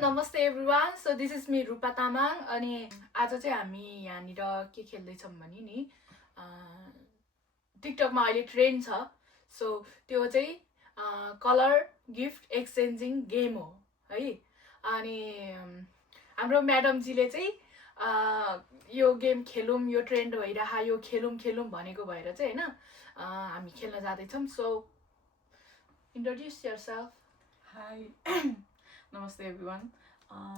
नमस्ते everyone. So this is me Rupa Tamang. अनि आज चाहिँ हामी यहाँनिर के खेल्दैछौँ भने नि टिकटकमा अहिले ट्रेन्ड छ. सो त्यो चाहिँ कलर गिफ्ट एक्सचेन्जिङ गेम हो है. अनि हाम्रो म्याडमजीले चाहिँ यो गेम खेलौँ, यो ट्रेन्ड भइरह, यो खेलौँ भनेको भएर चाहिँ होइन हामी खेल्न जाँदैछौँ. So introduce yourself. Hi, Namaste everyone.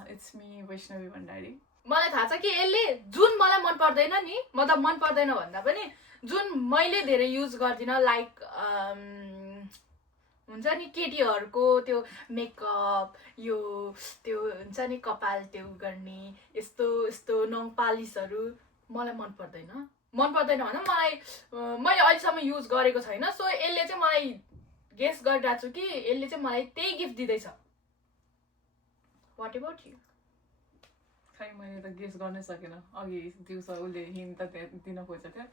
It's me Vaishnavi Bhandari. मलाई थाहा छ कि यसले जुन मलाई मन पर्दैन नि, मतलब मन पर्दैन भन्दा पनि जुन मैले धेरै युज गर्दिन, लाइक हुन्छ नि केटीहरूको त्यो मेकअप, यो त्यो हुन्छ नि कपाल त्यो गर्ने यस्तो यस्तो नङ पालिसहरू मलाई मन पर्दैन. भन्दा मैले अहिलेसम्म युज गरेको छैन. सो यसले चाहिँ मलाई गेस गरिरहेको छु कि यसले चाहिँ मलाई त्यही गिफ्ट दिँदैछ. What about you? खै मैले त गेस गर्नै सकिनँ. अघि दिउँसो उसले हिन्ट त दिन खोजेको थियो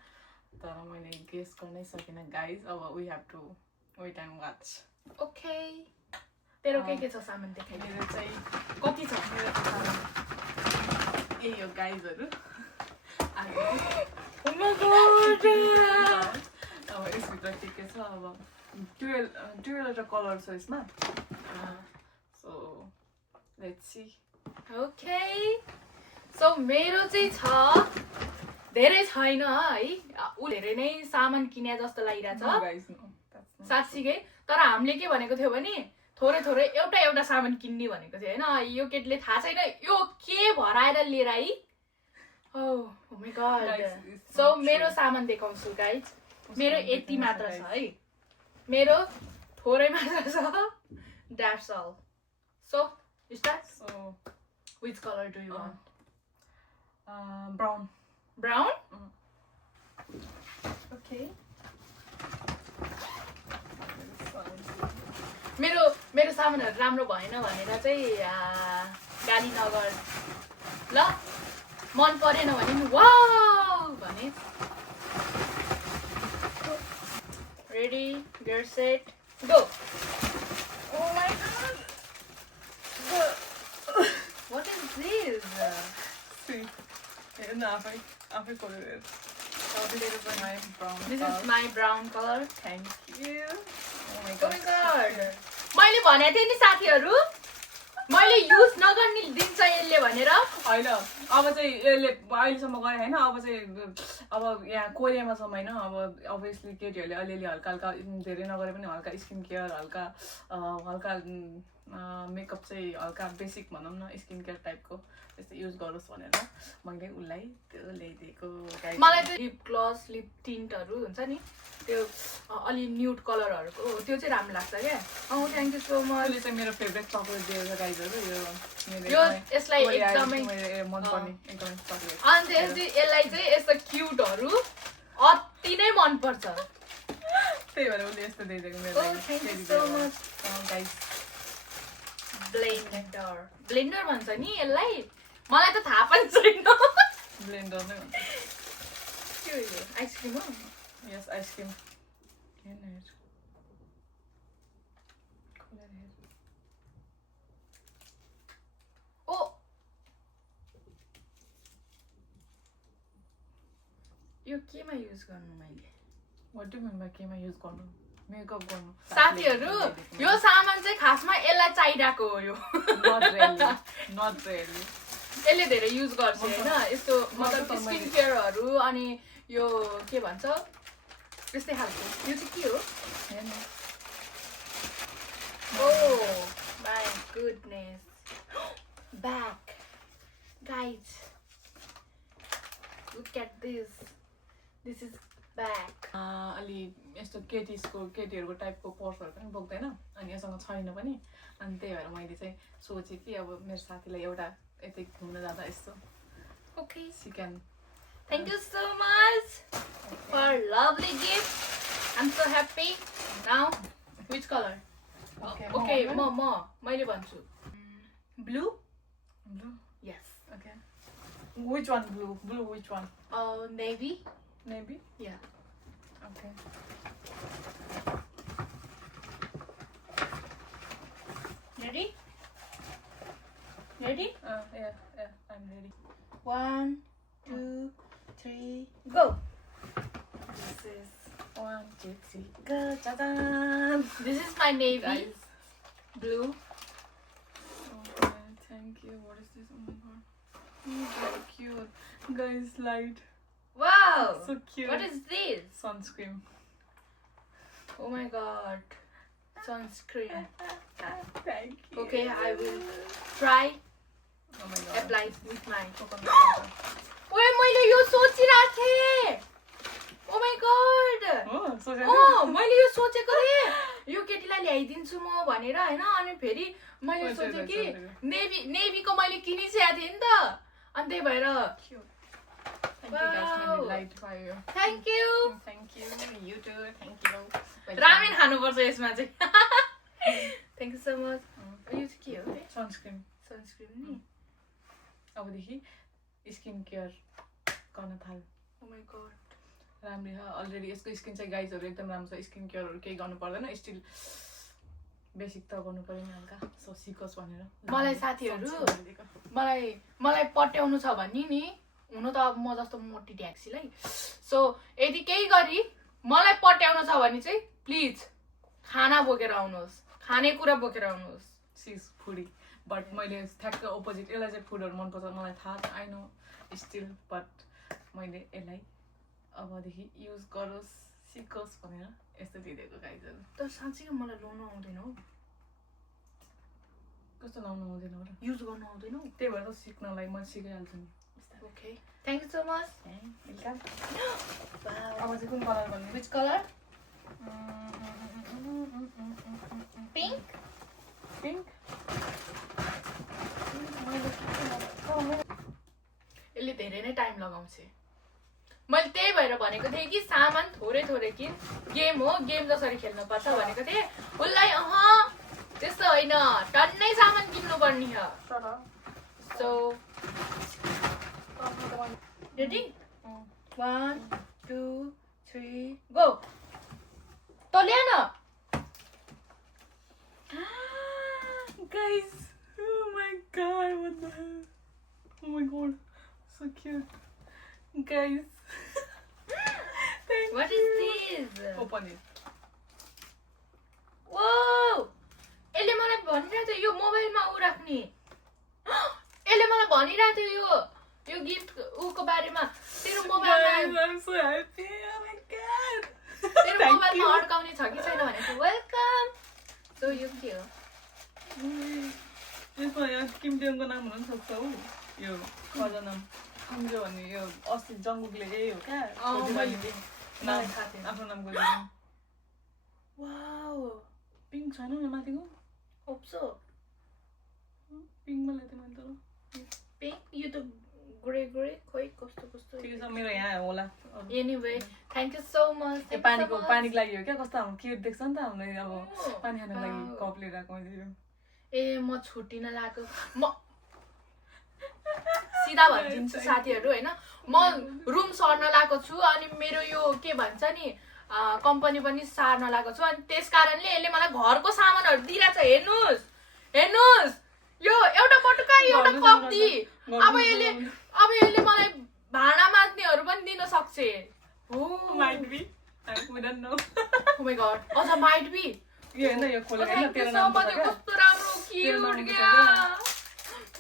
तर मैले गेस गर्नै सकिनँ. गाइज, अब we have to wait and watch. Okay. तेरो के छ सामान देखाइ? मेरो चाहिँ कति छ? मेरो सामान यही हो गाइजहरू. अब यसभित्र के छ, अब 12 कलर छ यसमा. So let's see. Okay. So मेरो चाहिँ छ, धेरै छैन है. ऊ धेरै नै सामान किने जस्तो लागिरहेछ साँच्चीकै. तर हामीले के भनेको थियो भने थोरै एउटा सामान किन्ने भनेको थियो होइन. यो केटीले थाहा छैन यो के भराएर लिएर है. Oh my God. सो मेरो सामान देखाउँछु गाइज. मेरो यति मात्र छ है. मेरो थोरै मात्र छ. That's all. So, start. So, which color do you want? Brown. Brown? Okay. मेरो सामानहरू राम्रो भएन भनेर चाहिँ गाली नगर ल. मन परेन भने नि वाउ भने. Ready, get set, go. Oh my god! What is this? See, no, after color it. My brown. This is my brown color. Thank you. Oh my Oh god. my god. मैले भनेको थिएँ नि साथीहरू, मैले use नगर्ने दिन्छ यसले भनेर. होइन, अब चाहिँ यसले अहिलेसम्म गरे होइन. अब चाहिँ अब यहाँ कोरियामा छौँ होइन. अब अभियसली केटीहरूले अलिअलि हल्का हल्का धेरै नगरे पनि हल्का स्किन केयर, हल्का मेकअप चाहिँ हल्का बेसिक भनौँ न, स्किन केयर टाइपको त्यस्तो युज गरोस् भनेर मैले उसलाई त्यो ल्याइदिएको. मलाई चाहिँ लिप ग्लस, लिप टिन्टहरू हुन्छ नि त्यो अलि न्युड कलरहरूको त्यो चाहिँ राम्रो लाग्छ क्या. Thank you so much. उसले चाहिँ मेरो फेभरेट चक्लेट दिएको गाइजहरू. यो यसलाई एकदमै मनपर्ने एकदमै चक्लेट. अनि त्यसपछि यसलाई चाहिँ यस्तो क्युटहरू अति नै मनपर्छ. त्यही भएर उसले यस्तो दिइदिएको मेरो लागि. Thank you so much. Guys, blender भन्छ नि यसलाई. मलाई त थाहा पनि छैन. ब्लेन्डर नै भन्छ. के हो आइसक्रिम हो? यस, आइसक्रिम. ओ यो केमा युज गर्नु मैले? What do you mean by केमा युज गर्नु? मेकअप गर्नु. साथीहरू यो सामान चाहिँ खासमा यसलाई चाहिरहेको हो. यो Not really. यसले धेरै युज गर्छ होइन. यस्तो मतलब स्किन केयरहरू अनि यो के भन्छ त्यस्तै खालको. यो चाहिँ के हो? Oh my goodness. Back. Guys, look at this. This is back. अलि यस्तो केटीहरूको टाइपको पर्सहरू पनि बोक्दैन अनि योसँग छैन पनि. अनि त्यही भएर मैले चाहिँ सोचेँ कि अब मेरो साथीलाई एउटा यतै घुम्न जाँदा यस्तो. Okay. She can. Thank you so much for lovely gift. I'm so happy. Now, which color? Okay, मैले भन्छु. Blue? Blue? Yes. Okay. Which one blue? Blue, which one? Navy? Navy? Yeah. Okay. Ready? Ready? Yeah, I'm ready. 1, 2, 3, go! This is 1, 2, 3, go! Ta-da! This is my navy Guys. blue. Okay, thank you. What is this? Oh my god. So cute. Guys, light. Wow! So cute. What is this? Sunscreen. Oh my god. Sunscreen. Thank you. Okay, I will try Oh my god. apply with mine. Open the ओए मैले यो सोचिरहेको थिएँ. Oh my god. oh, so मैले यो सोचेको थिएँ यो केटीलाई ल्याइदिन्छु म भनेर हैन अनि फेरि मैले सोचे कि नेभीको मैले किनिसकेको थिएँ नि त अनि त्यही भएर cute. Thank you guys. Wow. Light fire. Thank you. Thank you. You too. Thank you. Ramen खानुपर्छ यसमा चाहिँ. Thank you so much. यो चाहिँ के हो? Sunscreen. सनस्क्रिन नि. अबदेखि स्किन केयर गर्न थाल. Oh my god. राम्रै छ अलरेडी यसको स्किन चाहिँ गाइजहरु एकदम राम्रो छ स्किन केयरहरु केही गर्नु पर्दैन स्टिल बेसिक त गर्नु पर्यो नि हल्का सो सिकोस् भनेर मलाई साथीहरु मलाई पट्याउनु छ भन्नी नि हुन त अब म जस्तो मोटी ट्याक्सीलाई सो यदि केही गरी मलाई पट्याउनु छ भने चाहिँ प्लिज खाना बोकेर आउनुहोस् खानेकुरा बोकेर आउनुहोस् सिज फुडी बट मैले ठ्याक्क अपोजिट यसलाई चाहिँ फुडहरु मन पर्छ मलाई थाहा छ आई नो स्टिल बट मैले यसलाई अबदेखि युज गरोस् सिकोस् भनेर यस्तो दिएको गाइजहरु तर साँच्चै मलाई लाउन आउँदैन हौ कस्तो लाउनु आउँदैन र युज गर्न आउँदैन हौ त्यही भएर त सिक्नलाई म सिकाइहाल्छु नि okay thank you so much welcome अब चाहिँ कुन कलर भन्ने व्हिच कलर पिंक पिंक यसले धेरै नै टाइम लगाउँछ मैले त्यही भएर भनेको थिएँ कि सामान थोरै थोरै किन गेम हो गेम जसरी खेल्नु पर्छ भनेको थिएँ उलाई त्यस्तो होइन टन्नै सामान किन्नु पर्ने हो सो रेडी 1 2 3 गो त ल्यान guys oh my god what the hell oh my god so cute guys what is this open it wow यसले मलाई भनिरहेको थियो यो मोबाइलमा उ राख्ने यसले मलाई भनिरहेको थियो यो गिफ्ट उको बारेमा तेरो मोबाइलमा I'm so happy oh my god तेरो मोबाइलमा अड्काउने छ कि छैन भनेको वेलकम सो यो के हो यसमा यहाँ किम डेङको नाम हुन सक्छ हौ यो खजा नाम किम्जो भन्ने यो अस्ति जङ्गुकले यही हो क्या नाम आफ्नो नाम गरिदिनु वाउ पिङ्क छैन यो माथिको होप सो पिङ्कमा ल्याएको मैले तर पिंक यो त ग्रे ग्रे खोइ कस्तो कस्तो ठिकै छ मेरो यहाँ होला anyway thank you so much यो पानीको लागि हो क्या कस्तो हाम्रो क्युट देख्छ नि त हामीले अब पानी खानको लागि कप लिएर आएको मैले ए म छुट्टिन लागेको म सिधा भनिदिन्छु साथीहरु हैन म रुम सर्न लागेको छु अनि मेरो यो के भन्छ नि कम्पनी पनि सार्न लागेको छु अनि त्यसकारणले यसले मलाई घरको सामानहरु दिइराछ हेर्नुस् यो एउटा बटुका एउटा कप दि अब यसले मलाई भाडा माग्नेहरु पनि दिन सक्छ oh might be we don't know oh my god अझ might be यो हैन यो खोलेर हैन तेरो नाम त कस्तो राम्रो क्यूट क्या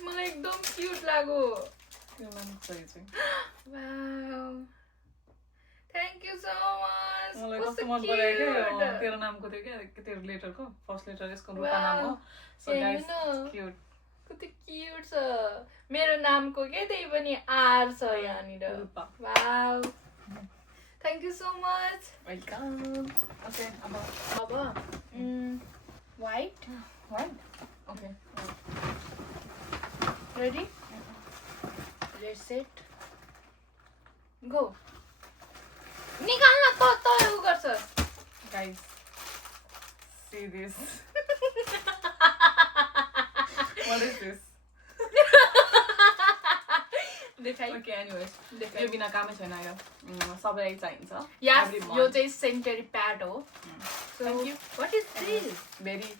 मलाई एकदम क्यूट लाग्यो यो नाम चाहिँ चाहिँ wow thank you so much मलाई कस्तो मन पर्यो के तेरो नामको थियो के तेरो लेटरको फर्स्ट लेटर यसको रूपा नाम हो सो गाइस क्यूट कति क्यूट छ मेरो नामको के त्यही पनि आर छ यहाँनिर Rupa wow thank you so much welcome okay अब wait okay ready let's set go निकाल्न त उ गर्छ guys see this what is this देखाइ ओके एनीवेज यो बिना कामै छैन यो सबैलाई चाहिन्छ यस यो चाहिँ सेनिटरी प्याड हो so thank you what is this very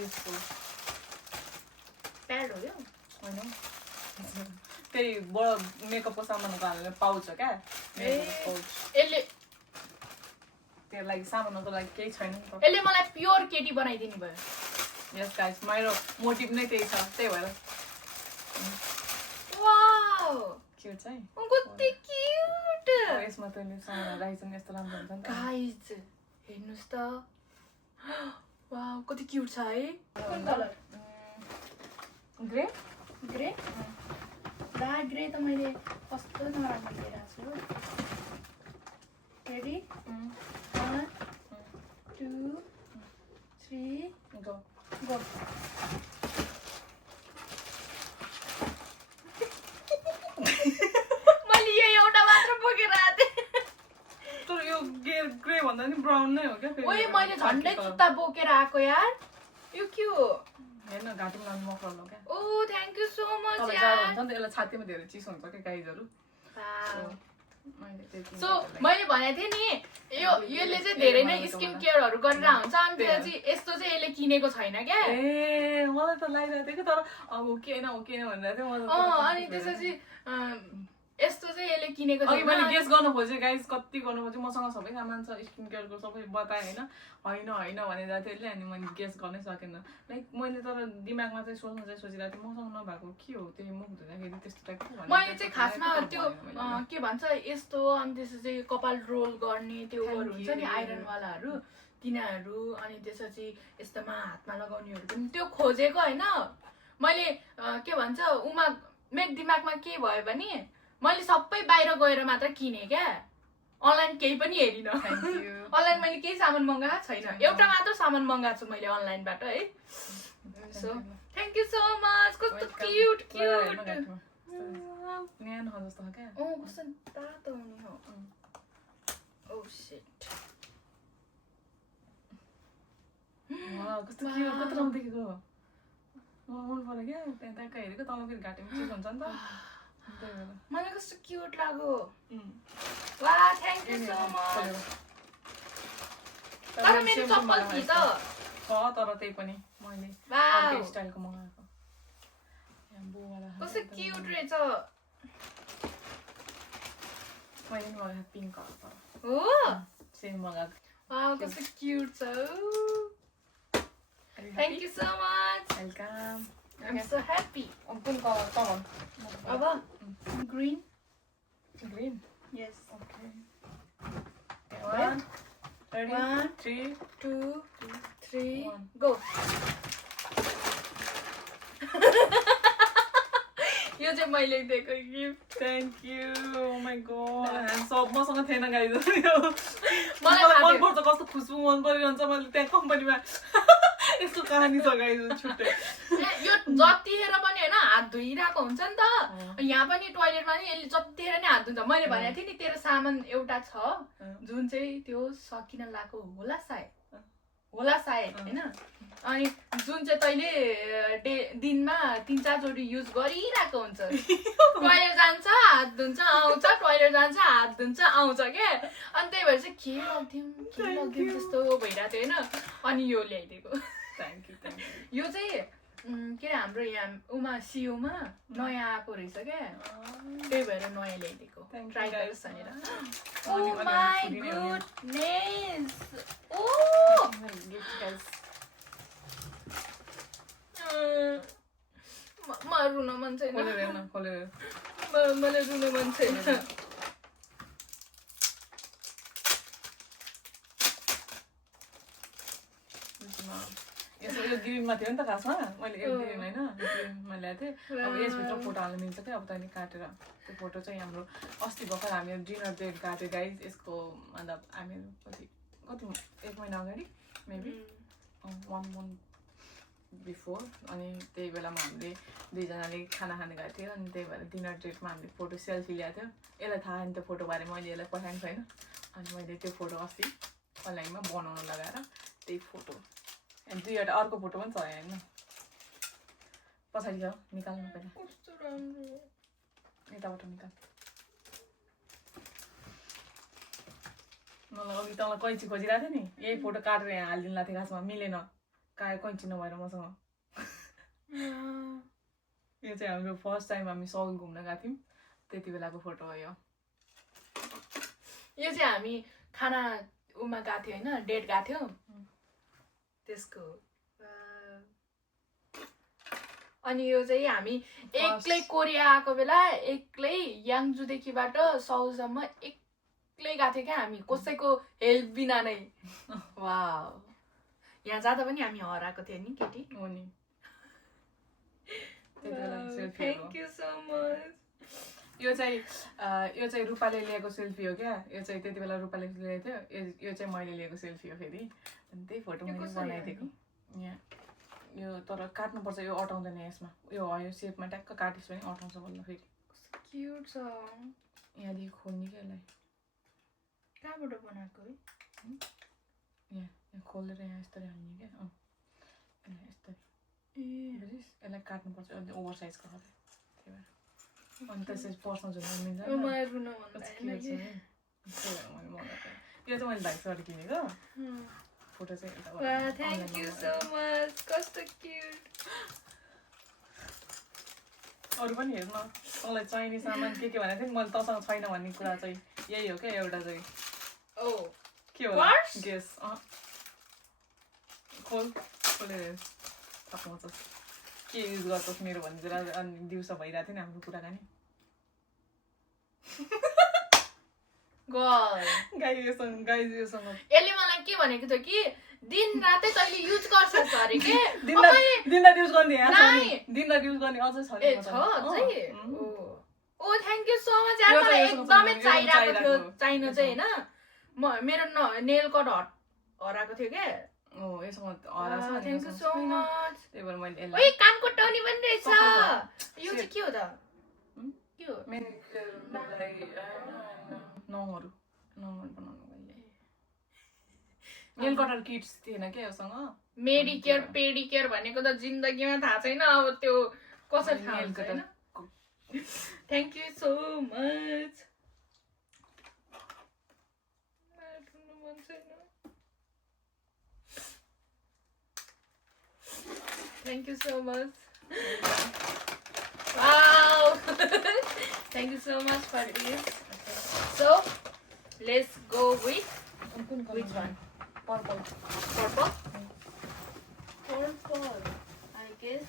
useful pad हो यो होइन त्यही बडो मेकअपको सामानको हालेर पाउँछ क्या पाउँछ यसले त्यो लागि सामानको लागि केही छैन नि त यसले मलाई प्योर केटी बनाइदिनु भयो यस गाइस मेरो मोटिभ नै त्यही छ त्यही भएर वाउ क्युट छ है कति क्युट यसमा तैँले सामान राखेको यस्तो राम्रो हुन्छ नि त गाइज हेर्नुहोस् त वाउ कति क्युट छ है कुन कलर ग्रे ग्रे दा ग्रे त मैले कस्तो नराम्रो लिइरहेको छु रेडी 1 2 3 गो गो मैले यो एउटा मात्र बोकेर आएको थिएँ तर यो ग्रे भन्दा नि ब्राउन नै हो क्या ओए मैले झन्डै जुत्ता बोकेर आएको यार यो के हो हेर्न घाँटीमा लानु मफलर क्या ओ थ्याङ्क यू सो मच तल जाडो हुन्छ नि त यसलाई छातीमा धेरै चिसो हुन्छ क्या गाइजहरू सो मैले भनेको थिएँ नि यसले चाहिँ धेरै नै स्किन केयरहरू गरेर हुन्छ अनि त्यो चाहिँ यस्तो चाहिँ यसले किनेको छैन क्या ए मलाई त लागिरहेको थियो कि तर अब के न भनेर थियो अनि त्यसपछि यस्तो चाहिँ यसले किनेको अघि छैन मैले गेस गर्नु खोजेँ गाइस कति गर्नु खोजेँ मसँग सबै सामान छ स्किन केयरको सबै बताएँ होइन भनेर थियो यसले अनि मैले गेस गर्नै सकेन लाइक मैले तर दिमागमा चाहिँ सोचिरहेको थिएँ मसँग नभएको के हो त्यो मुख धुँदाखेरि त्यस्तो टाइपको मैले चाहिँ खासमा त्यो के भन्छ यस्तो अनि त्यसपछि कपाल रोल गर्ने त्योहरू हुन्छ नि आइरनवालाहरू तिनीहरू अनि त्यसपछि यस्तोमा हातमा लगाउनेहरू पनि त्यो खोजेको होइन मैले के भन्छ मेरो दिमागमा के भयो भने मैले सबै बाहिर गएर मात्र किनेँ क्या अनलाइन केही पनि हेरिनँ अनलाइन मैले केही सामान मगाएको छैन एउटा मात्र सामान मगाएको छु मैले अनलाइनबाट है so thank you so much कस्तो क्युट न्यानो जस्तो क्या कस्तो तातो हुने हो ओ शिट कस्तो क्युट कस्तो राम्रो देखेको मन पर्यो क्या त्यहाँ ट्याक्क हेरेको तल फेरि घाँटीमा चिसो हुन्छ नि त मलाई कस्तो क्युट लाग्यो वा थ्याङ्क यू सो मच तर मेरो चप्पल थिए त छ तर त्यही पनि मैले स्टाइलको मगाएको कस्तो क्युट रहेछ मैले मगाएको पिङ्क कलर हो सेम मगाएको वाउ कस्तो क्युट छ thank you so much welcome I'm so happy. कुन कलर तल अब green. Green. Yes. Okay. One, 3, 2, 3, 1. go. यो चाहिँ मैले दिएको gift thank you oh my god सब मसँग थिएन गाइज मलाई मन पर्छ कस्तो खुसबु मन परिरहन्छ मैले त्यहाँ कम्पनीमा यस्तो कहानी छ गाइज छुट्टै यो जतिखेर पनि होइन हात धोइरहेको हुन्छ नि त यहाँ पनि टोयलेटमा नि यसले जतिखेर नै हात धुन्छ मैले भनेको थिएँ नि तेरो सामान एउटा छ जुन चाहिँ त्यो सकिन लागेको होला सायद होइन अनि जुन चाहिँ तैँले दिनमा 3-4 चोटि युज गरिरहेको हुन्छ टोयलेट जान्छ हात धुन्छ आउँछ टोयलेट जान्छ हात धुन्छ आउँछ क्या अनि त्यही भएर चाहिँ के लगिदिउँ जस्तो भइरहेको थियो होइन अनि यो ल्याइदिएको थ्याङ्क यू यो चाहिँ के अरे हाम्रो यहाँ सियोमा नयाँ आएको रहेछ क्या त्यही भएर नयाँ ल्याइदिएको ट्राई गर्नुहोस् भनेर ओ माई गुडनेस ओ म रुन मन छैन मलाई रुन मन छैन यो गिभिङमा थियो नि त खासमा मैले एक गिभिङ होइन गिभिङमा ल्याएको थिएँ अब यसभित्र फोटो हाल्नु मिल्छ क्या अब तैँले काटेर त्यो फोटो चाहिँ हाम्रो अस्ति भर्खर हामीहरू डिनर डेट काट्यो गाइज यसको अन्त हामीहरू कति 1 महिना अगाडि मेबी 1 month बिफोर अनि त्यही बेलामा हामीले दुईजनाले खाना खानु गएको थियो अनि त्यही भएर डिनर डेटमा हामीले फोटो सेल्फी ल्याएको थियो यसलाई थाहा नि त्यो फोटोबारे मैले यसलाई पठाएको छैन अनि मैले त्यो फोटो अस्ति अनलाइनमा बनाउनु लगाएर त्यही फोटो अनि 2वटा अर्को फोटो पनि छ होइन पछाडि छ निकाल्नु पहिला यताबाट निकाल मलाई अघि तँलाई कैँची खोजिरहेको थियो नि यही फोटो काटेर यहाँ हालिदिनु लाग्थ्यो खासमा मिलेन कैँची नभएर मसँग यो चाहिँ हाम्रो फर्स्ट टाइम हामी सौल घुम्न गएको थियौँ त्यति बेलाको फोटो हो यो चाहिँ हामी खाना उमा गएको थियो होइन डेट गएको थियो त्यसको अनि यो चाहिँ हामी एक्लै कोरिया आएको बेला एक्लै याङजुदेखिबाट सौलसम्म एक्लै गएको थियो क्या हामी कसैको हेल्प बिना नै वाउ यहाँ जाँदा पनि हामी हराएको थियो नि केटी हो नि थ्याङ्क यू सो मच यो चाहिँ रूपाले लिएको सेल्फी हो क्या यो चाहिँ त्यति बेला रूपाले लिएको थियो यो चाहिँ मैले लिएको सेल्फी हो फेरि अनि त्यही फोटो मैले बनाइदिएको यहाँ यो तर काट्नुपर्छ यो अटाउँदैन यसमा यो सेपमा ट्याक्क काटिस् भने अटाउँछ बल्ल फेरि क्युट छ यहाँदेखि खोल्ने क्या यसलाई कहाँबाट बनाएको है यहाँ खोलेर यहाँ यस्तरी हाल्ने क्या यसलाई यस्तरी बुझिस् यसलाई काट्नुपर्छ ओभर साइजको खाले त्यही भएर अनि त्यसरी पर्सनल झुल्न मिल्छ यो चाहिँ मैले भाइसबाट किनेको फोटो चाहिँ थ्याङ्क यू सो मच कस्तो क्युट अरू पनि हेर्न तँलाई चाहिने सामान के भनेको थिएँ नि मैले तँसँग छैन भन्ने कुरा चाहिँ यही हो क्या एउटा चाहिँ के हो गेस खोलेर थाहा के युज गर्छस् मेरो भनेर अनि दिउँसो भइरहेको थियो नि हाम्रो कुराकानी गाई योसँग यसले मलाई के भनेको थियो कि दिन रातै तैँले युज गर्छस् अरे के दिनरात युज गर्ने दिनरात युज गर्ने अझै छ ओ थ्याङ्क यू सो मच यार मलाई एकदमै चाहिरहेको थियो चाहिनु चाहिँ होइन मेरो नेल कट हराएको थियो क्या थ्याङ्क यू सो मच ओइ कानको टोनी पनि रहेछ यो चाहिँ के हो त के हो नङहरू बनाउनु नेल कटर किट्स थिएन क्या योसँग मेडिकेयर पेडिकेयर भनेको त जिन्दगीमा थाहा छैन अब त्यो कसरी थाहा हुन्छ हैन thank you so much Thank you so much. Wow. Thank you so much for this. So, let's go with which one? Purple. Purple. I guess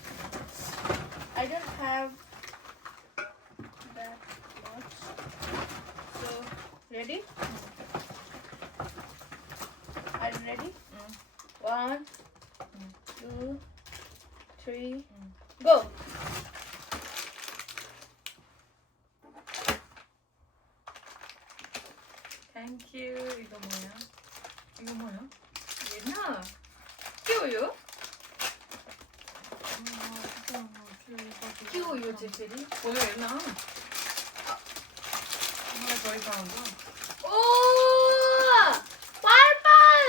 I don't have that much. So, ready? Are you ready? 1, 2, 3, go! Thank you. 이거 뭐야? 얘나? 끼워요? 끼워요, 제필이? 뭐야, 얘나? 하나 더 이상한 거? 오! Purple!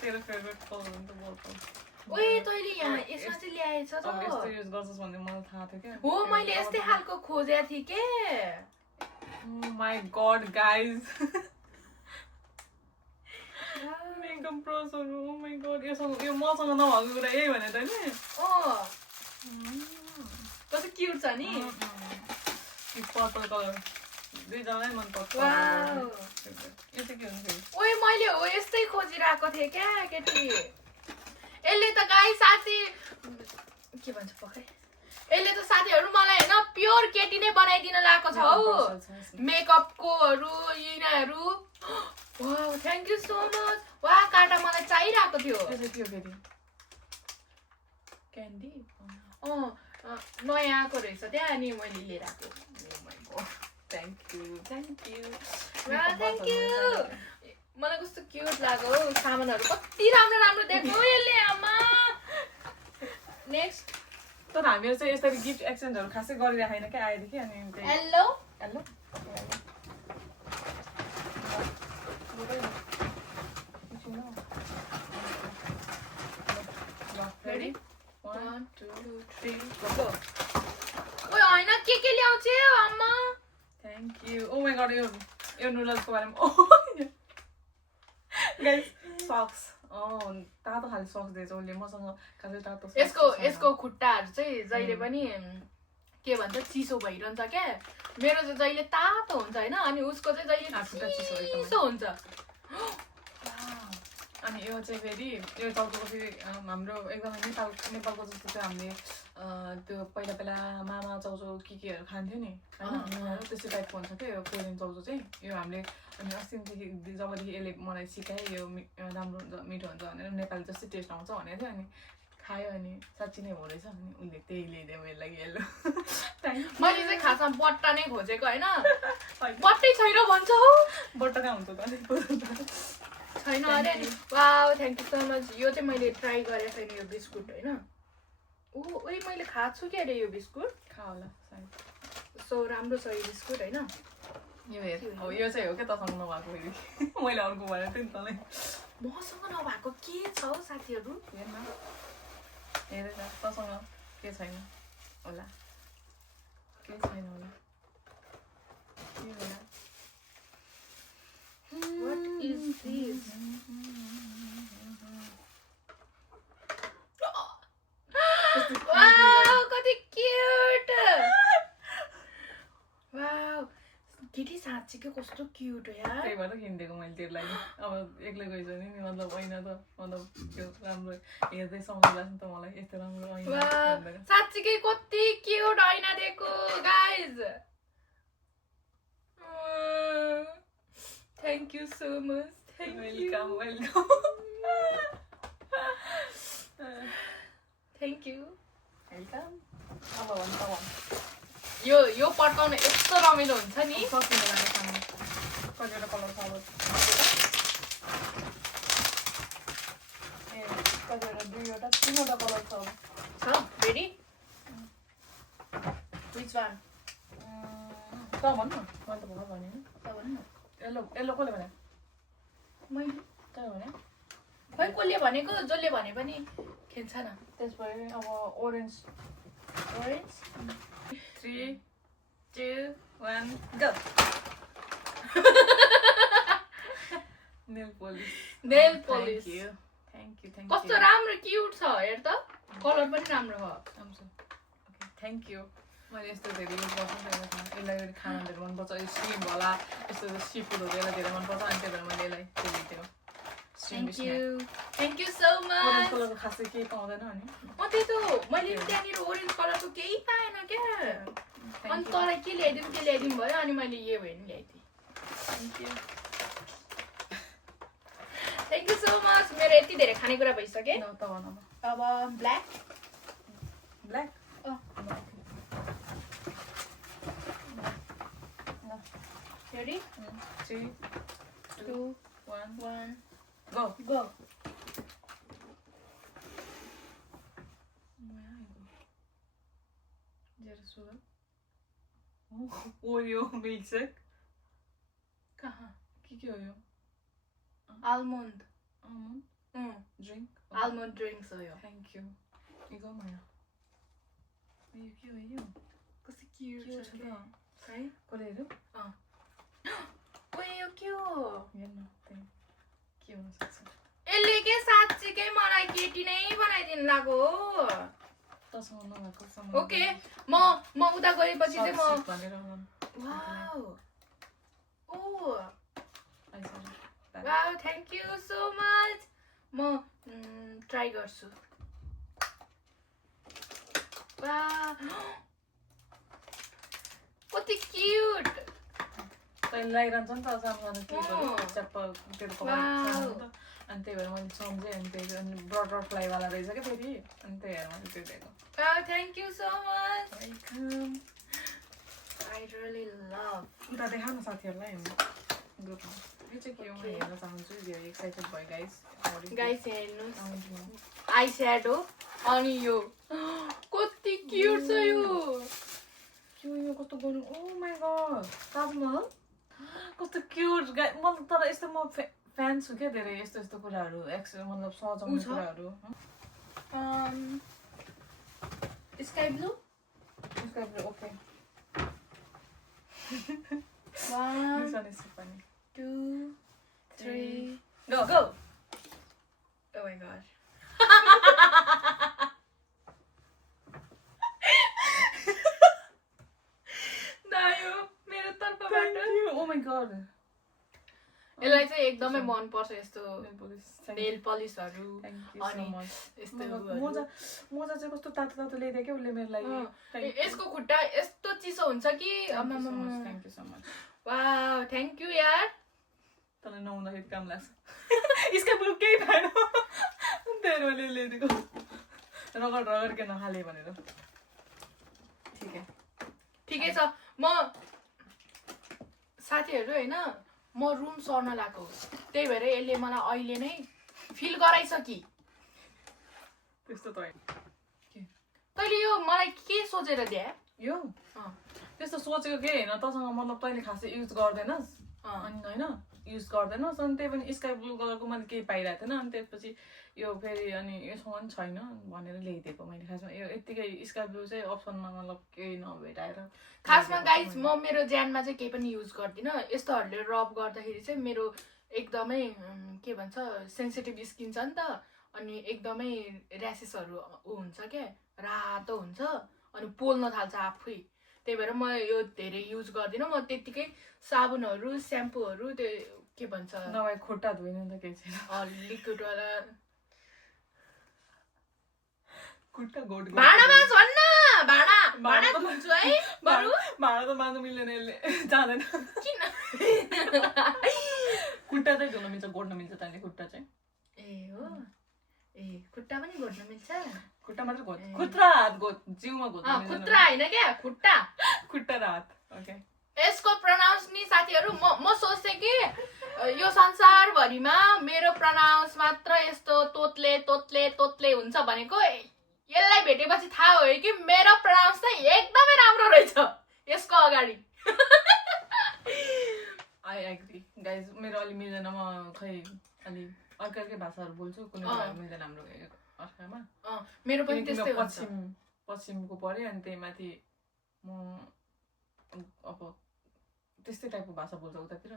तेरो favourite colour हो नि त purple ओए तैँले यहाँ यसमा चाहिँ ल्याएछ त अब यस्तो युज गर्छस् भन्ने मलाई थाहा थियो क्या हो मैले यस्तै खालको खोजेको थिएँ के माई गॉड गाइज मेकअप ब्रसहरू ओ माई गॉड यो मसँग नभएको कुरा यही भने त नि कस्तो क्युट छ नि पर्पल कलर दुईजनालाई मन पर्छ यो चाहिँ के हुन्छ ओए मैले हो यस्तै खोजिरहेको थिएँ क्या केटी यसले त गाई साथी के भन्छ पक्कै यसले त साथीहरू मलाई होइन प्योर केटी नै बनाइदिन लागेको छ हौ मेकअपकोहरू यिनीहरू wow thank you so much वा काटा मलाई चाहिरहेको थियो क्यान्डी नयाँ आएको रहेछ त्यहाँ अनि मैले लिएर आएको थ्याङ्क यू मलाई कस्तो क्युट लाग्यो हौ सामानहरू कति राम्रो राम्रो देख्नु यसले आमा नेक्स्ट तर हामीहरू चाहिँ यसरी गिफ्ट एक्सचेन्जहरू खासै गरिराखेन क्या आएदेखि अनि हेलो हेलो रेडी 1 2 3 गो ओए हैन के ल्याउँछे अम्मा thank you oh my god यो नुडल्सको बारेमा गाइस सक्स तातो खाले सक्स दिएछ उसले मसँग खालि तातो socks यसको छैन। यसको खुट्टाहरू चाहिँ जहिले पनि के भन्छ चिसो भइरहन्छ क्या मेरो चाहिँ जहिले तातो हुन्छ होइन अनि उसको चाहिँ जहिले खुट्टा चिसो एकदमै। चिसो हुन्छ अनि यो चाहिँ फेरि यो टाउको फेरि हाम्रो एकदमै नेपालको जस्तो चाहिँ हामीले त्यो पहिला पहिला मामा चाउचाउ केहरू खान्थ्यो नि होइन त्यस्तो टाइपको हुन्छ क्या यो कोरियन चाउचाउ चाहिँ यो हामीले अनि अस्तिदेखि जबदेखि यसले मलाई सिकायो यो राम्रो हुन्छ मिठो हुन्छ भनेर नेपाली जस्तै टेस्ट आउँछ भनेको थियो अनि खायो अनि साँच्ची नै हो रहेछ अनि उसले त्यही ल्याइदियो मेरो लागि येल्लो मैले चाहिँ खासमा बट्टा नै खोजेको होइन बट्टै छैन भन्छ हौ बट्टा कहाँ हुन्छ त छैन अरे अनि wow thank you so much यो चाहिँ मैले ट्राई गरेको छैन यो बिस्कुट होइन ओइ मैले खाएको छु कि अरे यो बिस्कुट खा होला सायद सो राम्रो छ यो बिस्कुट होइन यो हेर हो यो चाहिँ हो क्या तसँग नभएको फेरि मैले अर्को भनेको थिएँ नि तँलाई मसँग नभएको के छ हौ साथीहरू हेर्न हेरेर तसँग के छैन होला के छैन होला के होला What is this? Wow, कति क्युट वाउ केटी साँच्चीकै कस्तो क्युट हो यार त्यही भएर किनिदिएको मैले तेरो लागि अब एक्लै गइस भने नि मतलब ऐना त मतलब त्यो राम्रो हेर्दै सम्झिरहेको नि त मलाई यस्तो राम्रो ऐना भनेर साँच्चीकै कति क्युट ऐना दिएको guys thank you so much welcome thank you welcome अब भन्छ भन् यो पड्काउन यस्तो रमाइलो हुन्छ नि सकिने लाग्यो खानु कतिवटा कलर छ अब ए कतिवटा दुईवटा तिनवटा कलर छ अब छ रेडी विच वान त भन् न मैले त भर्खर भने नि येल्लो येल्लो कसले भने मैले तँ भने खै कसले भनेको जसले भने पनि खेल्छ न त्यसपछि अब orange orange 3 2 1 go nail polish polish. Thank you कस्तो राम्रो क्युट छ हेर त कलर पनि राम्रो हो ओके थ्याङ्क यू मैले यस्तो धेरै युज गर्छु नि यसलाई खाना धेरै मनपर्छ यो स्ट्रिम होला यस्तो सी फुडहरू यसलाई धेरै मनपर्छ अनि त्यही भएर मैले यसलाई त्यो दिएको thank you so orange much कलरको खासै केही पाउँदैन अनि त्यही त मैले त्यहाँनिर ओरेन्ज कलरको केही पाएन क्या अनि तँलाई के ल्याइदिउँ भयो अनि मैले यो भयो नि ल्याइदिएँ थ्याङ्क यू सो मच मेरो यति धेरै खानेकुरा भइसक्यो त भन अब ब्ल्याक ब्ल्याक रेडी 3 2 1 go ओरियो मिल्कसेक कहाँ के हो यो आलमोन्ड ड्रिङ्क आलमोन्ड ड्रिङ्क्स हो यो थ्याङ्क यू इगो माया यो के हो यो कस्तो क्युट छ है कसले हेऱ्यो ओए यो के हो हेर्न त्यही के हुनसक्छ यसले के साँच्चीकै मलाई केटी नै बनाइदिनु लाग्यो हो तसँग नभएको ओके म उता गएपछि चाहिँ म भनेर wow oh wow thank you so much म ट्राई गर्छु कति क्युट तैँले लगाइरहन्छ नि त सानो सानो क्लिपहरू च्याप्प तेरो कपाल सानो नि त अनि त्यही भएर मैले सम्झेँ अनि त्यही अनि बटरफ्लाईवाला रहेछ क्या फेरि अनि त्यही भएर मैले त्यो दिएको thank you so much welcome I really love उता देखा न साथीहरूलाई ग्रुपमा यो चाहिँ के हो म हेर्न चाहन्छु धेरै एक्साइटेड भयो गाइस हेर्नुहोस् आई स्याडो अनि यो कति क्युट छ यो कस्तो गर्नु ओ माई गड ताजमहल कस्तो क्युट मतलब तर यस्तो म फ्यान छु क्या धेरै यस्तो यस्तो कुराहरू मतलब सजाउने कुराहरू sky blue okay 1 2 3 go Oh my god. दायो मेरो तर्फबाट Oh my god. यसलाई चाहिँ एकदमै मन पर्छ यस्तो Nail polish. नेल पलिसहरु Thank you so अनि much. यस्तो मोजा चाहिँ कस्तो तातो तातो ल्याइदियो क्या उसले मेरो लागि. यसको खुट्टा यस्तो चिसो हुन्छ कि Thank you so much. Wow thank you यार तँलाई नहुँदाखेरि काम लाग्छ. इसका ब्लू केही भएन. तेरोले ल्याइदिएको. रगड के नखाले भनेर. ठिकै छ म साथीहरु हैन म रुम सर्न लाग्यो त्यही भएर यसले मलाई अहिले नै फिल गराइसकी त्यस्तो त होइन. तैले यो मलाई के सोचेर दिए यो त्यस्तो सोचेको केही होइन तसँग मतलब तैँले खासै युज गर्दैनस् अनि होइन युज गर्दैनस् अनि त्यही पनि स्काई ब्लू कलरको मैले केही पाइरहेको थिएन अनि त्यसपछि यो फेरि अनि योसँग पनि छैन भनेर ल्याइदिएको मैले खासमा यो यत्तिकै स्काई ब्लू चाहिँ अप्सनमा मतलब केही नभेटाएर खासमा गाइज म मेरो ज्यानमा चाहिँ केही पनि युज गर्दिन यस्तोहरूले रब गर्दाखेरि चाहिँ मेरो एकदमै के भन्छ सेन्सिटिभ स्किन छ नि त अनि एकदमै र्यासेसहरू हुन्छ क्या रातो हुन्छ अनि पोल्न थाल्छ आफै त्यही भएर म यो धेरै युज गर्दिन म त्यतिकै साबुनहरू स्याम्पूहरू त्यो के भन्छ नभए खुट्टा धोइन त केही छैन लिक्विड वाला खुट्टा गोड भाँडामा झन् भाँडा धुन्छु है बरु भाँडा त मान्नु मिल्दैन यसले जाँदैन किन खुट्टा चाहिँ धुन मिल्छ गोड्न मिल्छ तैँले खुट्टा चाहिँ ए हो ए खुट्टा पनि घोड्न मिल्छ खुट्टा मात्र गोड खुट्टा हात गोड जिउमा गोड खुट्टा हैन क्या खुट्टा खुट्टा र हात ओके यसको प्रोनाउन्स नि साथीहरु म सोच्थे कि यो संसारभरिमा मेरो प्रोनाउन्स मात्र यस्तो तोत्ले तोत्ले तोत्ले हुन्छ भनेको यसलाई भेटेपछि थाहा भयो कि मेरो प्रोनाउन्स चाहिँ एकदमै राम्रो रहेछ यसको अगाडि आई एग्री गाइज मेरो अलि मिल्दैन म खै अलि अर्कै भाषाहरू बोल्छु कुनै कुरा मिल्दैन हाम्रो अर्कामा मेरो पनि त्यस्तै हुन्छ पश्चिमको परे अनि त्यही माथि म अब त्यस्तै टाइपको भाषा बोल्छ उतातिर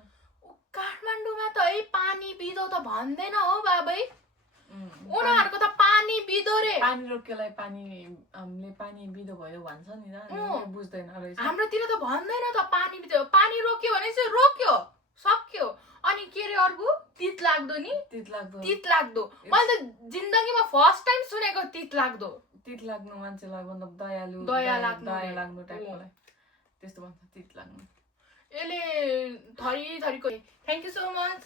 काठमाडौँमा त है पानी बिदो त भन्दैन हो बाबै उनीहरुको त पानी बिदो रे पानी रोक्योलाई पानी हामीले पानी बिदो भयो भन्छ नि त बुझ्दैन रहेछ हाम्रोतिर त भन्दैन त पानी बिदो पानी रोक्यो भने चाहिँ रोक्यो सक्यो अनि के रे अर्को तित लाग्दो नि तित लाग्दो मैले त जिन्दगीमा फर्स्ट टाइम सुनेको तित लाग्दो मान्छेलाई मतलब दया लाग्नु टाइपकोलाई त्यस्तो भन्छ तित लाग्नु यसले थरी थरीको thank you so much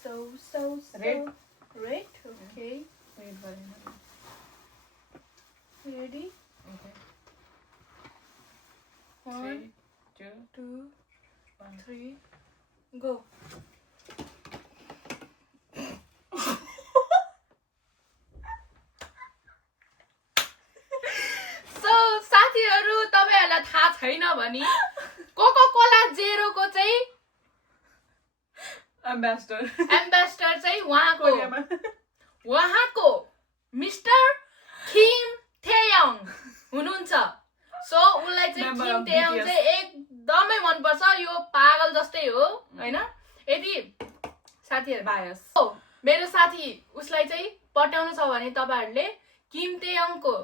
so red okay ready okay 1 2 3 go साथीहरु तपाईहरुलाई थाहा छैन भनी कोका कोला जेरो को चाहिँ एम्बेसडर चाहिँ उहाँको मिस्टर किम टेयोङ हुनुहुन्छ सो उनलाई चाहिँ किम टेयोङ चाहिँ एकदमै मन पर्छ यो पागल जस्तै हो हैन यदि साथीहरु बायस मेरो साथी उसलाई चाहिँ पटाउनु छ भने तपाईहरुले किम टेयोङको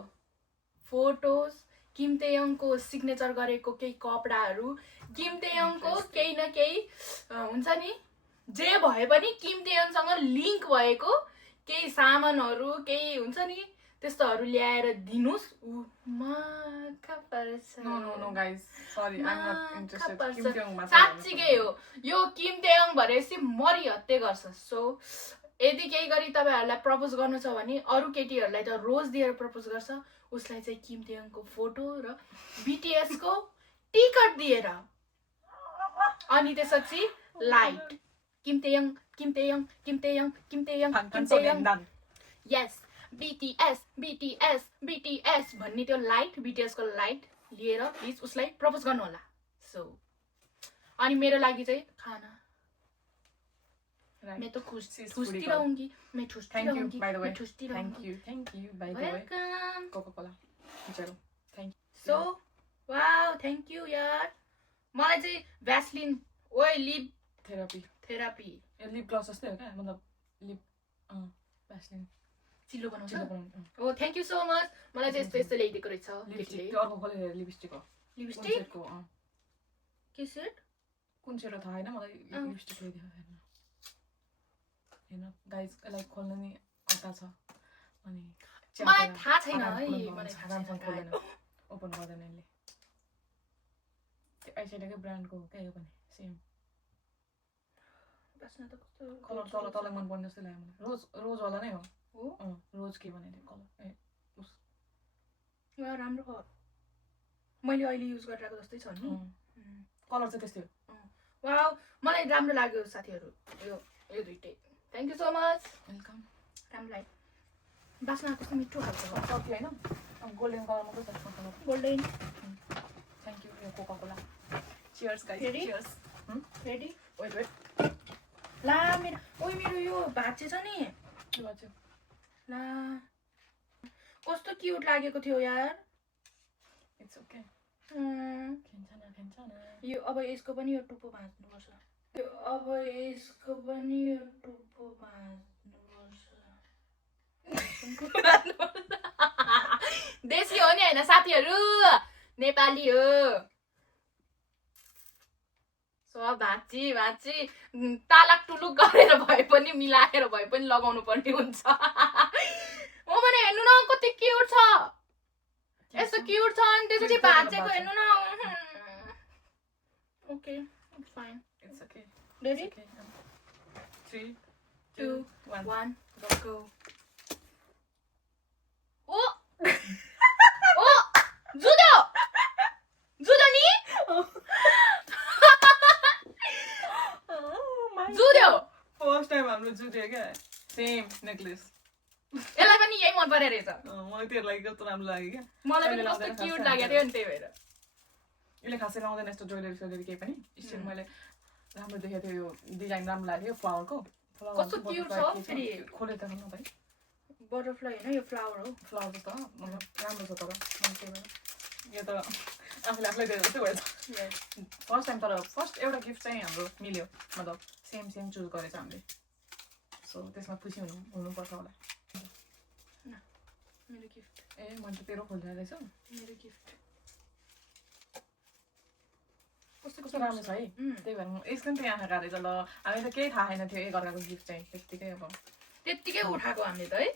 फोटोज किम टेयोङको सिग्नेचर गरेको केही कपडाहरू किम टेयोङको केही न केही हुन्छ नि जे भए पनि किम टेयोङसँग लिंक भएको केही सामानहरू केही हुन्छ नि त्यस्तोहरू ल्याएर दिनुस् no guys sorry I am not interested Kim Taeyong मा साच्चीकै हो यो किम टेयोङ भरेसी मरि हत्ते गर्छ सो यदि केही गरी तपाईहरुलाई प्रपोज गर्नु छ भने अरु केटीहरुलाई त रोज दिएर प्रपोज गर्छ उसलाई चाहिँ किम टेयोङको फोटो र बीटीएस को टिकट दिएर अनि त्यसपछि लाइट किम टेयोङ यस बीटीएस भन्ने त्यो लाइट बीटीएस को लाइट लिएर प्लिज उसलाई प्रपोज गर्नु होला सो अनि मेरो लागि चाहिँ खाना मैं तो ठुस्ती रहूंगी मैं ठुस्ती रहूंगी thank you by the way Coca Cola चलो thank you so wow thank you यार मलाई चाहिँ भ्यासलिन ओइ लिप थेरापी लिप ग्लस जस्तै हो क्या मतलब लिप भ्यासलिन चिल्लो बनाउँछ चिल्लो बनाउनु ओ थ्याङ्क यू सो मच मलाई चाहिँ यस्तो यस्तो ल्याइदिएको रहेछ लिपस्टिक केटीले त्यो अर्को खोले लिपस्टिक हो लिपस्टिक को के सेट कुन सेट हो थाहा होइन मलाई लिपस्टिक ल्याइदियो हेर्न गाइज यसलाई खोल्न नि अटा छ अनि मलाई थाहा छैन है मलाई थाहा छैन ओपन गर्दैन यसले त्यो आइसेडकै ब्रान्डको हो क्या यो पनि सेम बस्न त कस्तो कलर तल तल मन पर्ने जस्तो लाग्यो मलाई रोजवाला नै हो रोज के भने कलर ए राम्रो हो मैले अहिले युज गरिरहेको जस्तै छ नि कलर चाहिँ त्यस्तै हो वाउ मलाई राम्रो लाग्यो साथीहरू यो दुइटै thank you so much welcome राम्रो लाग्यो बास्ना कस्तो मिठो खालको हो सक्यो होइन गोल्डन कलरमा कस्तो छ कलर गोल्डन थ्याङ्क यू यो Coca Cola cheers guys Ready? Cheers ready wait wait ला मेरो यो भाँचे छ नि के भन्छ ला कस्तो क्युट लागेको थियो यार इट्स ओके यो अब यसको पनि यो टुप्पो भाँच्नुपर्छ देशी हो नि होइन साथीहरू नेपाली हो सो भाँची तालाक टुलुक गरेर भए पनि मिलाएर भए पनि लगाउनु पर्ने हुन्छ ओ भने हेर्नु न कति क्युट छ यस्तो क्युट छ अनि त्यसपछि भाँचेको हेर्नु न okay fine it's okay ready 3 2 1 go ओ ओ जुदो नि जुद्यो फर्स्ट टाइम हाम्रो जुट्यो क्या सेम नेकलेस यसलाई पनि यही मन परे रहेछ मलाई त्यो लागि कस्तो राम्रो लाग्यो क्या मलाई पनि कस्तो क्युट लाग्यो थियो नि त्यही भएर यसले खासै लाउँदैन यस्तो ज्वेलरी सोलरी केही पनि स्टिल मैले राम्रो देखेको थियो यो डिजाइन राम्रो लाग्यो फ्लावरको कस्तो क्युट छ फेरि खोले त न भाइ बटरफ्लाई होइन यो फ्लावर हो फ्लावर जस्तो मतलब राम्रो छ तर मैले त्यही भएर यो त आफूलाई दिएर जस्तै भयो फर्स्ट टाइम तर फर्स्ट एउटा गिफ्ट चाहिँ हाम्रो मिल्यो मतलब सेम चुज गरेछ हामीले सो त्यसमा खुसी हुनुपर्छ होला मेरो गिफ्ट ए मैले त तेरो खोलिरहेको रहेछु मेरो गिफ्ट कस्तो राम्रो छ है त्यही भएर यसको पनि त्यहाँ आँखा रहेछ ल हामी त केही थाहा छैन थियो एकअर्काको गिफ्ट चाहिँ त्यत्तिकै अब त्यत्तिकै उठाएको हामीले त है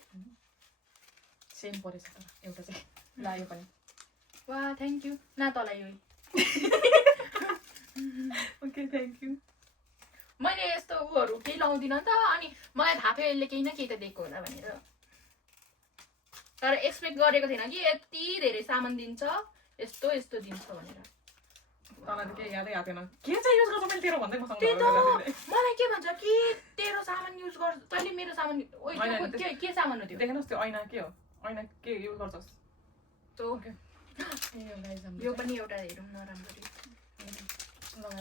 सेम परेछ तर एउटा चाहिँ लाग्यो पनि वा थ्याङ्क यू न तँलाई यो ओके थ्याङ्क यू मैले यस्तो उहरू केही लाउँदिनँ त अनि मलाई थाहा थियो यसले केही न केही त दिएको होला भनेर तर एक्सपेक्ट गरेको थिएन कि यति धेरै सामान दिन्छ यस्तो दिन्छ भनेर तँलाई त केही यादै आएको थिएन के चाहिँ युज गर्छ मैले तेरो भन्दै मसँग त्यही त मलाई के भन्छ कि तेरो सामान युज गर्छ तैँले मेरो सामान के सामान हो त्यो देख्नुहोस् त्यो ऐना के हो ऐना के युज गर्छस् यो पनि एउटा हेरौँ न राम्ररी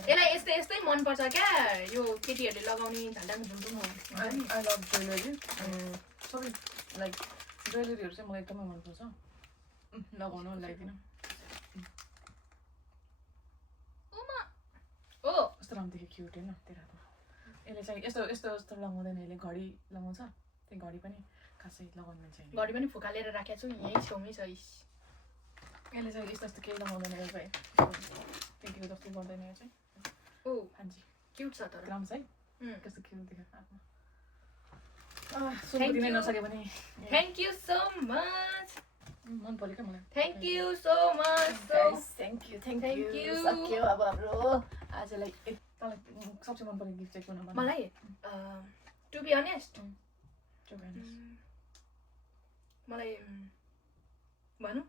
यसलाई यस्तै मनपर्छ क्या यो केटीहरूले लगाउने झन्डाको झुन्डुङ हो आई लभ ज्वेलरी सबै लाइक ज्वेलरीहरू चाहिँ मलाई एकदमै मनपर्छ लगाउनु लगाइदिनु कस्तो राम्रो देख्यो क्युट होइन त्यो रातो यसले चाहिँ यस्तो लगाउँदैन यसले घडी लगाउँछ त्यही घडी पनि खासै लगाउनु मान्छे घडी पनि फुकालेर राखेको छु यहीँ छेउमै छ यसले चाहिँ यस्तो केही लगाउँदैन यो चाहिँ त्यतिको जस्तो गर्दैन यो चाहिँ ओ हान्जी क्युट छ तर राम्रो छ है कस्तो क्युट देख्यो आफ्नो दिनै नसके भने थ्याङ्क यू सो मच मन पऱ्यो क्या मलाई thank you so much thank you सक्यो अब हाम्रो आजलाई तँलाई सबसे मन पर्ने गिफ्ट चाहिँ कुन हो मलाई टु बी अनेस्ट मलाई भनौँ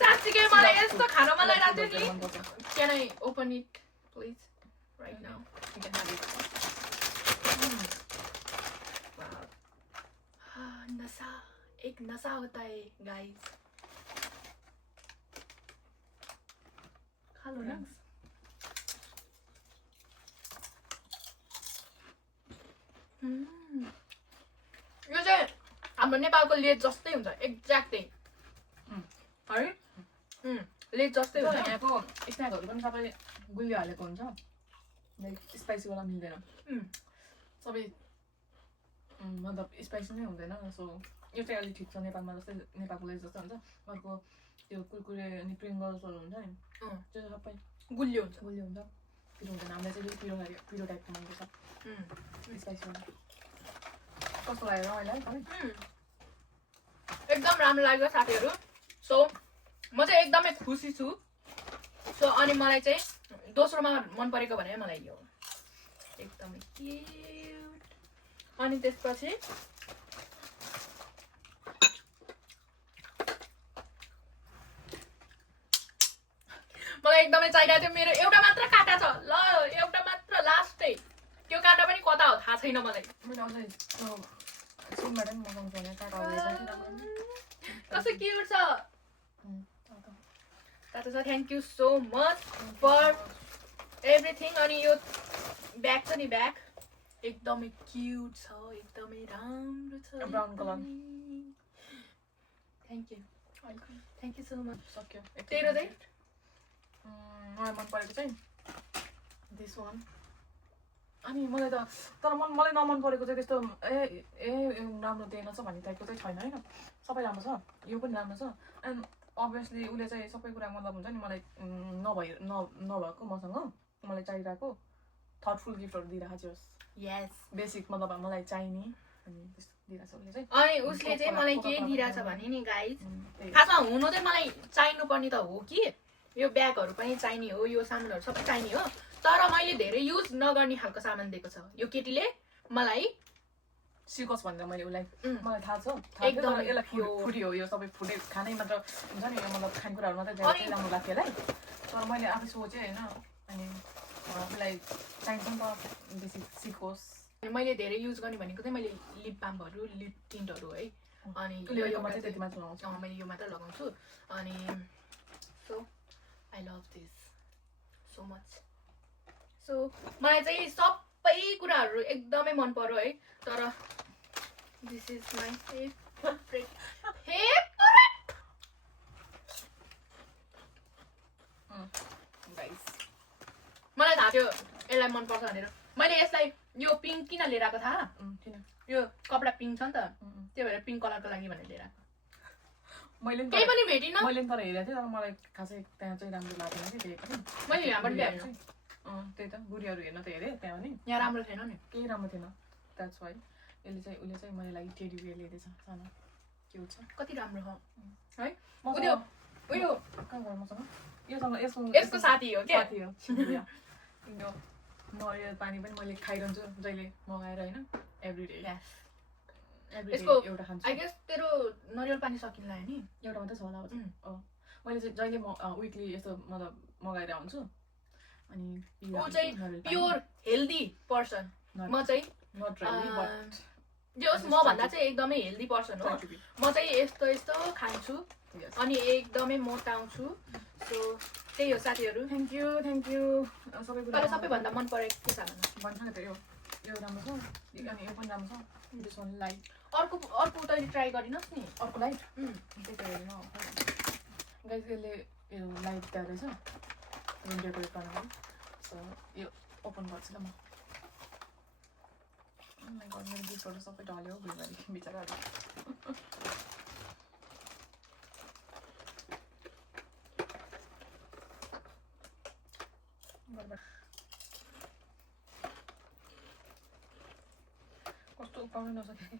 साँच्चीकै मलाई यस्तो खान मन लागिरहेको थियो नि can I open it please right now नशा एक नशा होता है गाइस खा लो ना यो चाहिँ हाम्रो नेपालको लेज जस्तै हुन्छ एक्ज्याक्टै है लेज जस्तै हुन्छ यहाँको स्न्याकहरू पनि सबै गुलियो हालेको हुन्छ लाइक स्पाइसीवाला मिल्दैन सबै मतलब स्पाइसी नै हुँदैन सो यो चाहिँ अलिक ठिक छ नेपालमा जस्तै नेपालको लेस जस्तो हुन्छ अर्को त्यो कुरकुरे अनि प्रिङ्गल्सहरू हुन्छ नि त्यो सबै गुलियो हुन्छ पिरो हुँदैन हामीलाई चाहिँ पिरो टाइपको मनपर्छ स्पाइसीवाला कस्तो लाग्यो रमाइलो है एकदम राम्रो लाग्यो साथीहरू सो म चाहिँ एकदमै खुसी छु सो अनि मलाई चाहिँ दोस्रोमा मन परेको भने मलाई यो एकदमै क्युट अनि त्यसपछि मलाई एकदमै चाहिरहेको थियो मेरो एउटा मात्र काँटा छ ल एउटा मात्र लास्टै त्यो काँटा पनि कता हो थाहा छैन मलाई मैले अझै सिमबाट पनि मगाउँछु भने कस्तो क्युट छ तातो छ thank you so much for everything अनि यो ब्याग छ नि ब्याग एकदमै क्युट छ एकदमै राम्रो छ brown colour thank you so much सक्यो तेरो चाहिँ मलाई मन परेको चाहिँ दिस वान अनि मलाई त तर मलाई नमन परेको चाहिँ त्यस्तो राम्रो दिएन छ भन्ने टाइपको चाहिँ छैन होइन सबै राम्रो छ यो पनि राम्रो छ एन्ड अभियसली उसले चाहिँ सबै कुरा मतलब हुन्छ नि मलाई नभएको मसँग मलाई चाहिरहेको थटफुल गिफ्टहरू दिइरहेको छ यस बेसिक मतलब मलाई चाहिने अनि त्यस्तो दिइरहेको छ उसले चाहिँ अनि उसले चाहिँ मलाई के दिइरहेछ भने नि गाइज खासमा हुनु चाहिँ मलाई चाहिनु पर्ने त हो कि यो ब्यागहरू पनि चाहिने हो यो सामानहरू सबै चाहिने हो तर मैले धेरै युज नगर्ने खालको सामान दिएको छ यो केटीले मलाई सिकोस् भनेर मैले उसलाई मलाई थाहा छ एकदम यसलाई फुडी हो यो सबै फुडे खानै मात्र हुन्छ नि यो मतलब खानेकुराहरू मात्रै धेरै राम्रो लाग्थ्यो यसलाई तर मैले आफै सोचेँ होइन अनि उसलाई चाहिन्छ नि त बेसी सिकोस् मैले धेरै युज गर्ने भनेको चाहिँ मैले लिप बामहरू लिप टिन्टहरू है अनि यो मात्रै त्यति मात्र लगाउँछु मैले यो मात्र लगाउँछु अनि so I love this so much so मलाई चाहिँ सबै कुराहरू एकदमै मन पर्यो है तर दिस इज माई फेभरेट मलाई थाहा थियो यसलाई मनपर्छ भनेर मैले यसलाई यो पिङ्क किन लिएर आएको थाहा यो कपडा पिङ्क छ नि त त्यही भएर पिङ्क कलरको लागि भनेर लिएर आएको केही पनि भेटिनँ मैले तर हेरेको थिएँ तर मलाई खासै त्यहाँ चाहिँ राम्रो लागेन कि देखेको थिएँ मैले यहाँबाट ल्याएको त्यही त गुडियाहरू हेर्न त हेरेँ त्यहाँ पनि यहाँ राम्रो थिएन नि केही राम्रो थिएन द्याट्स वाइ उसले चाहिँ मैले लागि टेडी बियर ल्याइदिएछ सानो के छ कति राम्रो हो है उयो उयो कहाँ गयो मसँग यसको साथी हो क्या साथी हो यो नरिवल पानी पनि मैले खाइरहन्छु जहिले मगाएर होइन एभ्रिडे यसको एउटा खान्छु आई गेस तेरो नरिवल पानी सकिन्छ नि एउटा मात्रै छ होला मैले चाहिँ जहिले विकली यस्तो मतलब मगाएर आउँछु अनि ऊ चाहिँ प्योर हेल्दी पर्सन म चाहिँ नट रियली बट जे होस् म भन्दा चाहिँ एकदमै हेल्दी पर्सन हो म चाहिँ यस्तो यस्तो खान्छु अनि एकदमै मोटाउँछु सो त्यही हो साथीहरू थ्याङ्क यू सबै कुरा सबैभन्दा मन परेको के छ भन्छ नि त यो राम्रो छ अनि यो पनि राम्रो छ दिस वान लाइट अर्को तैँले ट्राई गरिनस् नि अर्को लाइट त्यही त हेर्नु गाइस यसले यो लाइट दिएको रहेछ रुम डेकोरेट गर्नको सो यो ओपन गर्छु ल म मेरो गिफ्टहरू सबै ढल्यो भुइँभरि बिचराहरू कस्तो उपाउनु नसके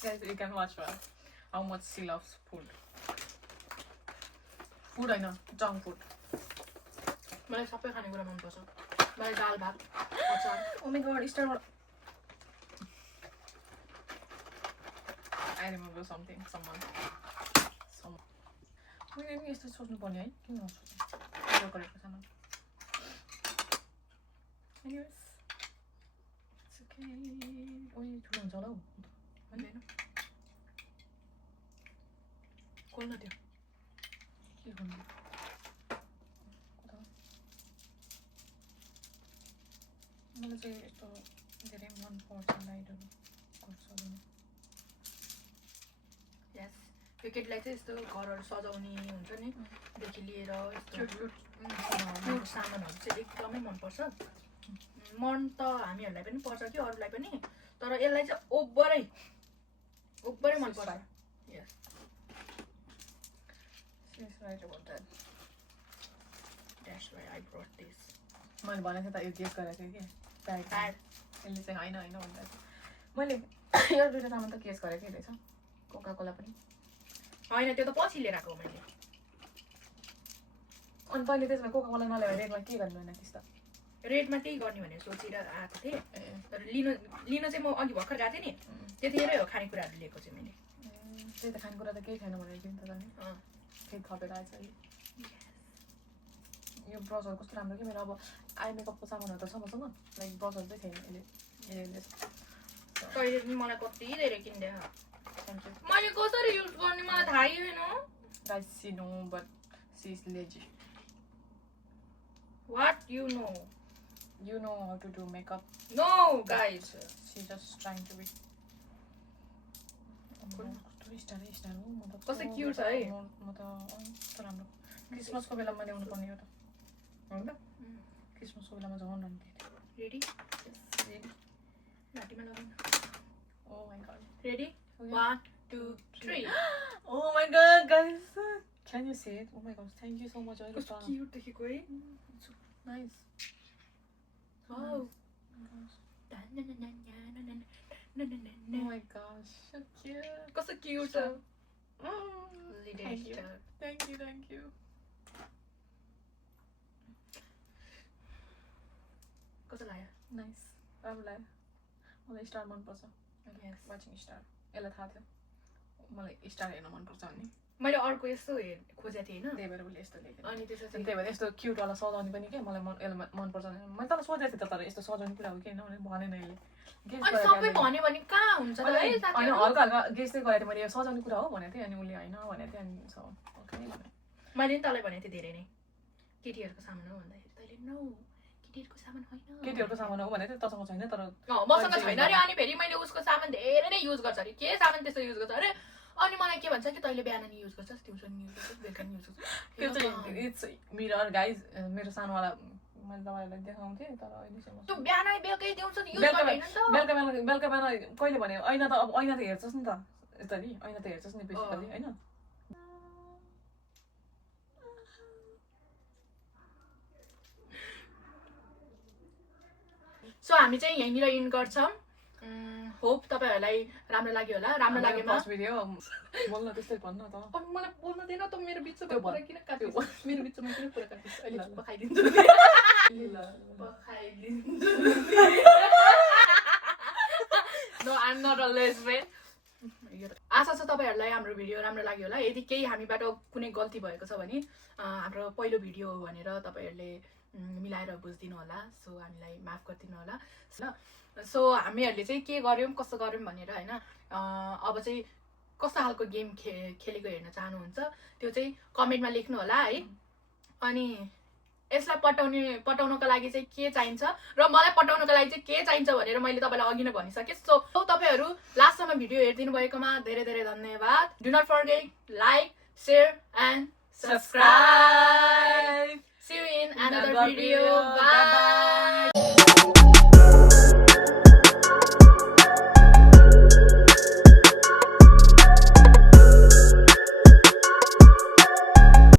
Guys, you can watch her. How much she loves food. Food होइन junk food. मलाई सबै खानेकुरा मनपर्छ मलाई दाल भात अचार Oh my god, Easter. I remember something. Someone. मैले पनि यस्तो सोच्नु पर्ने है किन नसोच्नु गरेको सामान Anyways, it's okay. ओइ ठुलो हुन्छ होला हौ भन्दैन खोल्न त्यो के गर्नु मलाई चाहिँ यस्तो धेरै मनपर्छ लाइटहरू गर्छु यस केटीलाई चाहिँ यस्तो घरहरू सजाउने हुन्छ नि देखि लिएर यस्तो क्युट सामानहरू चाहिँ एकदमै मनपर्छ मन त हामीहरूलाई पनि पर्छ कि अरूलाई पनि तर यसलाई चाहिँ ओभरै मनपर्छ यस She's right about that. That's why I brought this. मैले भनेको थिएँ त यो गेस गरेको थिएँ कि Pad. यसले चाहिँ होइन भन्दा मैले यो दुईवटा सामान त गेस गरेको थिएँ रहेछ कोका कोला पनि होइन त्यो त पछि लिएर आएको मैले अनि तैँले त्यसमा कोका कोला नल्याएर रेडमा के गर्नु होइन त्यस्तो रेडमा त्यही गर्ने भनेर सोचेर आएको थिएँ तर लिन चाहिँ म अघि भर्खर गएको थिएँ नि त्यतिखेरै हो खानेकुराहरू लिएको चाहिँ मैले त्यही त खानेकुरा त केही छैन भनेर किन त जाने केही थपेर आएछ यो ब्रसहरू कस्तो राम्रो कि मेरो अब आई मेकअपको सामानहरू त छ मसँग लाइक ब्रसहरू चाहिँ छैन यसले तैँले पनि मलाई कति धेरै किनिदिए थ्याङ्क यू मैले कसरी युज गर्ने मलाई थाहै छैन guys see no but she is lazy What you know? You know how to do makeup. No, guys. She's just trying to be. कस्तो क्युट छ है म त कस्तो राम्रो क्रिसमसको बेलामा ल्याउनु पर्ने हो त हो त क्रिसमसको बेलामा झन् राम्रो थियो रेडी रेडी घाँटीमा लगाउनु oh my God ready 1 2 3 Oh my god, guys. Can you see it? Oh my gosh, thank you so much. कस्तो क्युट देखेको है Nice. Wow Oh my gosh, so cute. कस्तो क्युट छ Thank you. Thank you, thank you. कस्तो लाग्यो Nice. राम्रो लाग्यो मलाई स्टार मनपर्छ वाचिङ स्टार यसलाई थाहा थियो मलाई स्टार हेर्न मनपर्छ भन्ने मैले अर्को यस्तो खोजेको थिएँ होइन त्यही भएर उसले यस्तो लेखेँ अनि त्यसपछि त्यही भएर यस्तो क्युटवाला सजाउने पनि क्या मलाई यसलाई मनपर्छ मैले तँलाई सोधेको थिएँ त तर यस्तो सजाउने कुरा हो कि होइन भनेन यसले अनि सबै भन्यो भने कहाँ हुन्छ त है होइन साथीहरु हल्का हल्का गेस चाहिँ गरेको थिएँ मैले यो सजाउने कुरा हो भनेको थिएँ अनि उसले होइन भनेको थिएँ अनि ओके भने मैले नि तँलाई भनेको थिएँ धेरै नै केटीहरूको सामान हो भन्दाखेरि तैँले नो केटीहरूको सामान होइन केटीहरूको सामान हो भनेको थिएँ तँसँग छैन तर मसँग छैन अरे अनि फेरि मैले उसको सामान धेरै नै युज गर्छ अरे के सामान त्यस्तो युज गर्छ अरे अनि मलाई के भन्छ कि तैँले बिहान नि युज गर्छस् दिउँसो नि युज गर्छस् बेलुका नि युज त्यो चाहिँ इट्स मिरर गाइज मेरो सानोवाला मैले तपाईँहरूलाई देखाउँथेँ तर अहिलेसम्म त्यो बिहान बेलुकै दिउँसो नि युज गर्दैन नि त बेलुका बेला कहिले भने ऐना त अब ऐना त हेर्छस् नि त यसरी ऐना त हेर्छस् नि बेसिकली होइन सो हामी चाहिँ यहीँनिर इन गर्छौँ होप तपाईँहरूलाई राम्रो लाग्यो होला राम्रो लागेमा भिडियो बोल्न त्यस्तै भन्न त अब मलाई बोल्न दिएन त मेरो बिचमा त्यो कुरा किन काट्यो मेरो बिचमा किन कुरा काट्यो अहिले ल। पखाइदिन्छु पखाइदिन्छु no I am not a lesbian आशा छ तपाईँहरूलाई हाम्रो भिडियो राम्रो लाग्यो होला यदि केही हामीबाट कुनै गल्ती भएको छ भने हाम्रो पहिलो भिडियो हो भनेर तपाईँहरूले मिलाएर बुझिदिनु होला सो हामीलाई माफ गरिदिनु होला ल सो हामीहरूले चाहिँ के गर्यौँ कसो गर्यौँ भनेर होइन अब चाहिँ कस्तो खालको गेम खेलेको हेर्न चाहनुहुन्छ त्यो चाहिँ कमेन्टमा लेख्नु होला है अनि यसलाई पटाउनको लागि चाहिँ के चाहिन्छ र मलाई पटाउनको लागि चाहिँ के चाहिन्छ भनेर मैले तपाईँलाई अघि नै भनिसकेँ सो तपाईँहरू लास्टसम्म भिडियो हेरिदिनु भएकोमा धेरै धेरै धन्यवाद do not forget like share and subscribe See you in another video. Bye.